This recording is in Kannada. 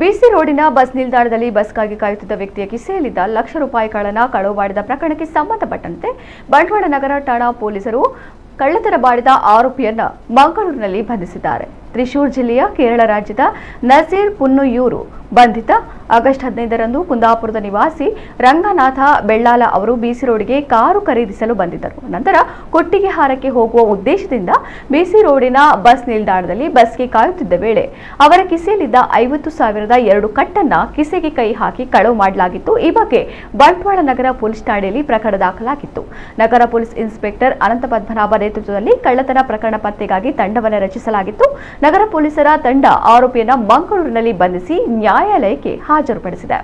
ಬಿಸಿ ರೋಡಿನ ಬಸ್ ನಿಲ್ದಾಣದಲ್ಲಿ ಬಸ್ಗಾಗಿ ಕಾಯುತ್ತಿದ್ದ ವ್ಯಕ್ತಿಯ ಕಿಸೆಯಲ್ಲಿದ್ದ ಲಕ್ಷ ರೂಪಾಯಿಗಳನ್ನು ಕಳವು ಮಾಡಿದ ಪ್ರಕರಣಕ್ಕೆ ಸಂಬಂಧಪಟ್ಟಂತೆ ಬಂಟ್ವಾಳ ನಗರ ಠಾಣಾ ಪೊಲೀಸರು ಕಳ್ಳತನ ಮಾಡಿದ ಆರೋಪಿಯನ್ನ ಮಂಗಳೂರಿನಲ್ಲಿ ಬಂಧಿಸಿದ್ದಾರೆ. ತ್ರಿಶೂರ್ ಜಿಲ್ಲೆಯ ಕೇರಳ ರಾಜ್ಯದ ನಜೀರ್ ಪುನ್ನೂಯೂರು ಬಂಧಿತ ಆಗಸ್ಟ್ 15ರಂದು ಕುಂದಾಪುರದ ನಿವಾಸಿ ರಂಗನಾಥ ಬೆಳ್ಳಾಲ ಅವರು ಬಿಸಿ ರೋಡ್ಗೆ ಕಾರು ಖರೀದಿಸಲು ಬಂದಿದ್ದರು. ನಂತರ ಕೊಟ್ಟಿಗೆಹಾರಕ್ಕೆ ಹೋಗುವ ಉದ್ದೇಶದಿಂದ ಬಿಸಿ ರೋಡಿನ ಬಸ್ ನಿಲ್ದಾಣದಲ್ಲಿ ಬಸ್ಗೆ ಕಾಯುತ್ತಿದ್ದ ವೇಳೆ ಅವರ ಕಿಸೆಯಲ್ಲಿದ್ದ 50,000ದ 2 ಕಟ್ಟನ್ನ ಕಿಸೆಗೆ ಕೈ ಹಾಕಿ ಕಳವು ಮಾಡಲಾಗಿತ್ತು. ಈ ಬಗ್ಗೆ ಬಂಟ್ವಾಳ ನಗರ ಪೊಲೀಸ್ ಠಾಣೆಯಲ್ಲಿ ಪ್ರಕರಣ ದಾಖಲಾಗಿತ್ತು. ನಗರ ಪೊಲೀಸ್ ಇನ್ಸ್ಪೆಕ್ಟರ್ ಅನಂತ ಪದ್ಮನಾಭ ನೇತೃತ್ವದಲ್ಲಿ ಕಳ್ಳತನ ಪ್ರಕರಣ ಪತ್ತೆಗಾಗಿ ತಂಡವನ್ನು ರಚಿಸಲಾಗಿತ್ತು. ನಗರ ಪೊಲೀಸರ ತಂಡ ಆರೋಪಿಯನ್ನ ಮಂಗಳೂರಿನಲ್ಲಿ ಬಂಧಿಸಿ ನ್ಯಾಯಾಲಯಕ್ಕೆ ಹಾಜರುಪಡಿಸಿದೆ.